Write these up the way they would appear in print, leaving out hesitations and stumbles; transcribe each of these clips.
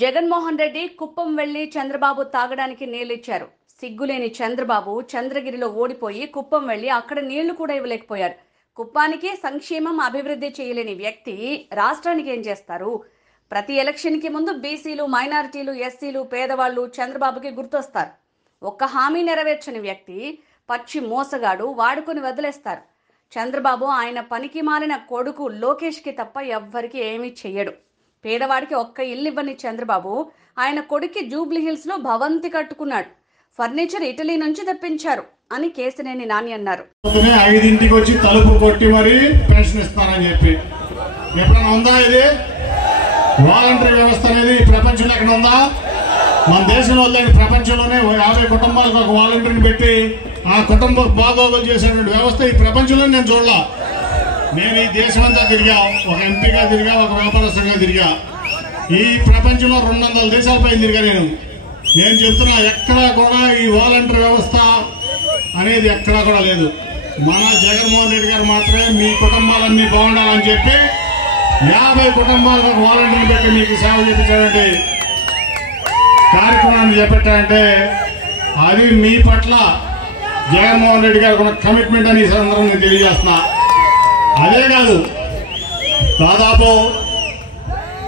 జగన్మోహన్ రెడ్డి కుప్పం వెళ్లి చంద్రబాబు తాగడానికి నీళ్లిచ్చారు. సిగ్గులేని చంద్రబాబు చంద్రగిరిలో ఓడిపోయి కుప్పం వెళ్లి అక్కడ నీళ్లు కూడా ఇవ్వలేకపోయారు. కుప్పానికి సంక్షేమం అభివృద్ధి చేయలేని వ్యక్తి రాష్ట్రానికి ఏం చేస్తారు? ప్రతి ఎలక్షన్ కి ముందు బీసీలు, మైనారిటీలు, ఎస్సీలు, పేదవాళ్లు చంద్రబాబుకి గుర్తొస్తారు. ఒక్క హామీ నెరవేర్చని వ్యక్తి, పచ్చి మోసగాడు వాడుకొని వదిలేస్తారు. చంద్రబాబు ఆయన పనికి మారిన కొడుకు లోకేష్కి తప్ప ఎవ్వరికి ఏమీ చెయ్యడు. పేదవాడికి ఒక్క ఇల్లు ఇవ్వని చంద్రబాబు ఆయన కొడుక్కి జూబ్లీ హిల్స్ లో భవంతి కట్టుకున్నాడు. ఫర్నిచర్ ఇటలీ నుంచి తెప్పించారు అని కేసినేని నాని అన్నారు. 5ంటికి వచ్చి తలుపు కొట్టి మరి పెన్షన్ ఇస్తారని చెప్పి ఎప్పుడైనా ఉందా? ఇది వాలంటరీ వ్యవస్థ అనేది ప్రపంచంలో ఎక్కడ ఉందా? మన దేశంలో లేని ప్రపంచంలోనే 50 కుటుంబాలకు ఒక వాలంటీర్ని పెట్టి ఆ కుటుంబం బాగోగులు చేసేటువంటి వ్యవస్థ ఈ ప్రపంచంలో నేను చూడలా. నేను ఈ దేశమంతా తిరిగా, ఒక ఎంపీగా తిరిగా, ఒక వ్యాపారస్తుగా తిరిగా. ఈ ప్రపంచంలో 200 దేశాలపై తిరిగా. నేను చెప్తున్నా, ఎక్కడా కూడా ఈ వాలంటీర్ వ్యవస్థ అనేది ఎక్కడా కూడా లేదు. మన జగన్మోహన్ రెడ్డి గారు మాత్రమే మీ కుటుంబాలన్నీ బాగుండాలని చెప్పి 50 కుటుంబాలకు ఒక వాలంటీర్ని పెట్టి మీకు సేవ చేయించాడంటే, కార్యక్రమాన్ని చేపట్టాలంటే అది మీ పట్ల జగన్మోహన్ రెడ్డి గారికి ఉన్న కమిట్మెంట్ అని ఈ సందర్భంగా తెలియజేస్తున్నా. అదే కాదు, దాదాపు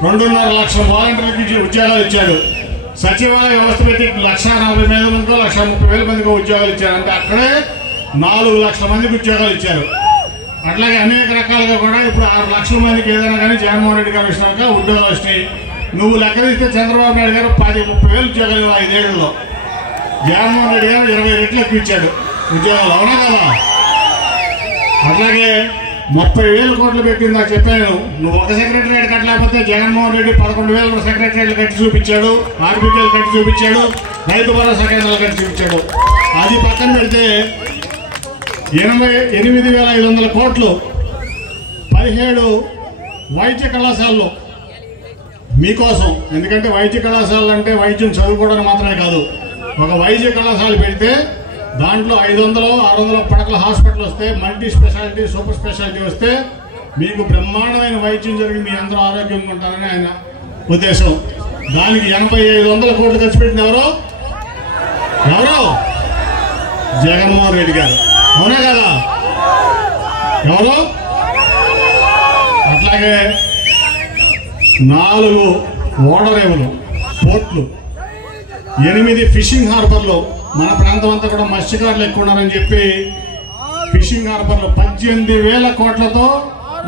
2.5 లక్షల వాలంటీర్లకి ఉద్యోగాలు ఇచ్చాడు. సచివాలయ వ్యవస్థ పెట్టి 1,40,000 1,30,000 మందికి ఉద్యోగాలు ఇచ్చారు. అంటే అక్కడే 4 లక్షల మందికి ఉద్యోగాలు ఇచ్చారు. అట్లాగే అనేక రకాలుగా కూడా ఇప్పుడు 6 లక్షల మందికి ఏదైనా కానీ జగన్మోహన్ రెడ్డి గారు వచ్చినాక ఉద్యోగాలు వచ్చినాయి. నువ్వు లెక్క తీస్తే చంద్రబాబు నాయుడు గారు 10-30,000 ఉద్యోగాలు 5 ఏళ్లలో, జగన్మోహన్ రెడ్డి గారు 20 రెట్లు ఎక్కువ ఇచ్చాడు ఉద్యోగాలు. అవునా కదా? అట్లాగే 30,000 కోట్లు పెట్టిందా చెప్పాను. నువ్వు ఒక సెక్రటరియట్ కట్టలేకపోతే జగన్మోహన్ రెడ్డి 11,000 సెక్రటరియట్లు కట్టి చూపించాడు, ఆర్బికేలు కట్టి చూపించాడు, రైతు భరోసా కేంద్రాలు కట్టి చూపించాడు. అది పక్కన పెడితే 88,500 కోట్లు 17 వైద్య కళాశాలలో మీకోసం. ఎందుకంటే వైద్య కళాశాలలు అంటే వైద్యం చదువుకోవడానికి మాత్రమే కాదు. ఒక వైద్య కళాశాల పెడితే దాంట్లో 500-600 పడకల హాస్పిటల్ వస్తే, మల్టీ స్పెషాలిటీ, సూపర్ స్పెషాలిటీ వస్తే మీకు బ్రహ్మాండమైన వైద్యం జరిగి మీ అందరూ ఆరోగ్యంగా ఉంటారని ఆయన ఉద్దేశం. దానికి 8500 కోట్లు ఖర్చు పెట్టింది ఎవరు? జగన్మోహన్ రెడ్డి గారు. అవునా కదా? ఎవరు? అట్లాగే 4 ఓడరేవులు, పోర్ట్లు, 8 ఫిషింగ్ హార్బర్లు. మన ప్రాంతం అంతా కూడా మత్స్యకారులు ఎక్కువ ఉన్నారని చెప్పి ఫిషింగ్ హార్బర్లు 18,000 కోట్లతో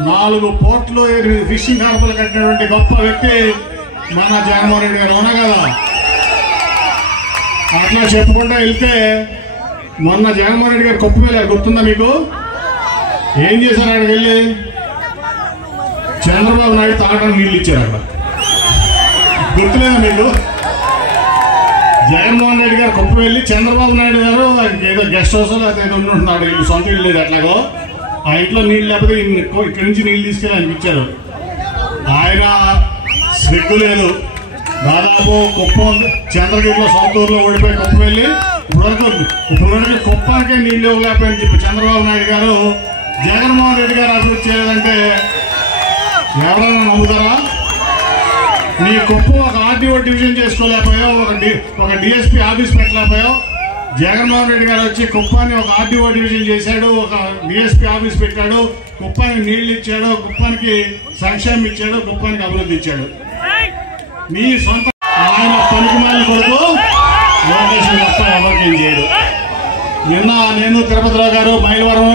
4 పోర్ట్లు, 8 ఫిషింగ్ హార్బర్లు కట్టినటువంటి గొప్ప వ్యక్తి మన జగన్మోహన్ రెడ్డి గారు. అవునా కదా? అట్లా చెప్పుకుంటా వెళ్తే మొన్న జగన్మోహన్ రెడ్డి గారు కుప్పం వెళ్ళారు. గుర్తుందా మీకు? ఏం చేశారు? అక్కడికి వెళ్ళి చంద్రబాబు నాయుడు తాగడానికి నీళ్ళు ఇచ్చారు. అక్కడ గుర్తులేదా మీకు? జగన్మోహన్ రెడ్డి గారు కుప్పం వెళ్ళి చంద్రబాబు నాయుడు గారు ఏదో గెస్ట్ హౌస్ లో ఏదో ఉంటున్నాడు, ఇల్లు సొంత ఇల్లు లేదు ఎట్లాగో, ఆ ఇంట్లో నీళ్ళు లేకపోతే ఇక్కడి నుంచి నీళ్ళు తీసుకెళ్ళి అనిపించారు. ఆయన సిగ్గు లేదు. దాదాపు కుప్పం చంద్రగిరిలో సొంత ఊర్లో ఓడిపోయి కుప్పం వెళ్ళి ఇప్పుడు కుప్పానికే నీళ్ళు ఇవ్వలేకపోయింది చెప్పి చంద్రబాబు నాయుడు గారు జగన్మోహన్ రెడ్డి గారు అభివృద్ధి చేయలేదంటే ఎవరైనా నమ్ముతారా? నీ కుప్పం ఒక ఆర్టీఓ డివిజన్ చేసుకోలేకపోయావు, ఒక డిఎస్పీ ఆఫీస్ పెట్టలేకపోయావు. జగన్మోహన్ రెడ్డి గారు వచ్చి కుప్పాన్ని ఒక ఆర్టీఓ డివిజన్ చేశాడు, ఒక డిఎస్పీ ఆఫీస్ పెట్టాడు, కుప్పానికి నీళ్లు ఇచ్చాడు, కుప్పానికి సంక్షేమం ఇచ్చాడు, కుప్పానికి అభివృద్ధి ఇచ్చాడు. మీ సొంత ఆయన పనికిమాలిన కొడుకు లోకేష్ తప్ప ఎవరికేం చేయడు. నిన్న నేను తిరుపతిరావు గారు మైలవరం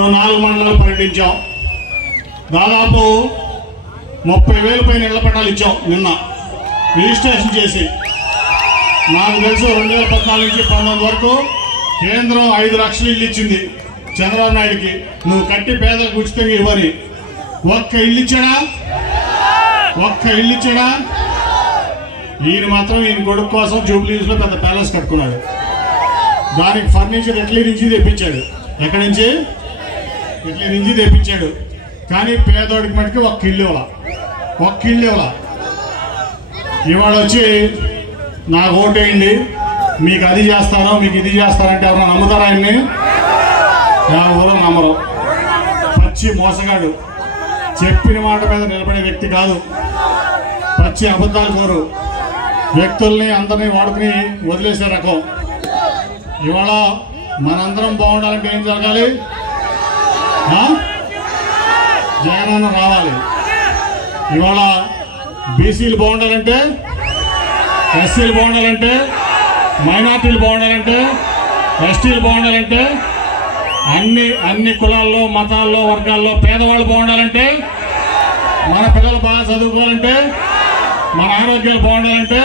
4 మండలాలు పర్యటించాం. దాదాపు 30,000 పైన ఇళ్ల పట్టాలు ఇచ్చాం. నిన్న రిజిస్ట్రేషన్ చేసి నాకు తెలుసు 2014 నుంచి 2019 వరకు కేంద్రం 5 లక్షలు ఇల్లు ఇచ్చింది చంద్రబాబు నాయుడికి. నువ్వు కట్టి పేదలకు ఉచితంగా ఇవ్వని. ఒక్క ఇల్లు ఇచ్చాడా? ఈయన మాత్రం ఈయన కొడుకు కోసం జూబ్లీ హిల్స్ లో పెద్ద ప్యాలెస్ కట్టుకున్నాడు. దానికి ఫర్నిచర్ ఇటలీ నుంచి తెప్పించాడు. ఎక్కడి నుంచి? ఇటలీ నుంచి తెప్పించాడు. కానీ పేదోడికి మటుకు ఒక్క ఇల్లు ఇవ్వాల. ఇవాళ వచ్చి నాకు ఓటేయండి, మీకు అది చేస్తాను, మీకు ఇది చేస్తానంటే ఎవరైనా నమ్ముతారా? ఆయన్ని ఎవరో నమ్మరు. పచ్చి మోసగాడు, చెప్పిన మాట మీద నిలబడే వ్యక్తి కాదు. పచ్చి అబద్ధాలు కోరు వ్యక్తుల్ని అందరినీ వాడుకుని వదిలేసే రకం. ఇవాళ మనందరం బాగుండాలంటే ఏం జరగాలి? జగనన్న రావాలి. ఇవాళ బీసీలు బాగుండాలంటే, ఎస్సీలు బాగుండాలంటే, మైనార్టీలు బాగుండాలంటే, ఎస్టీలు బాగుండాలంటే, అన్ని కులాల్లో మతాల్లో వర్గాల్లో పేదవాళ్ళు బాగుండాలంటే, మన పిల్లలు బాగా చదువుకోవాలంటే, మన ఆరోగ్యాలు బాగుండాలంటే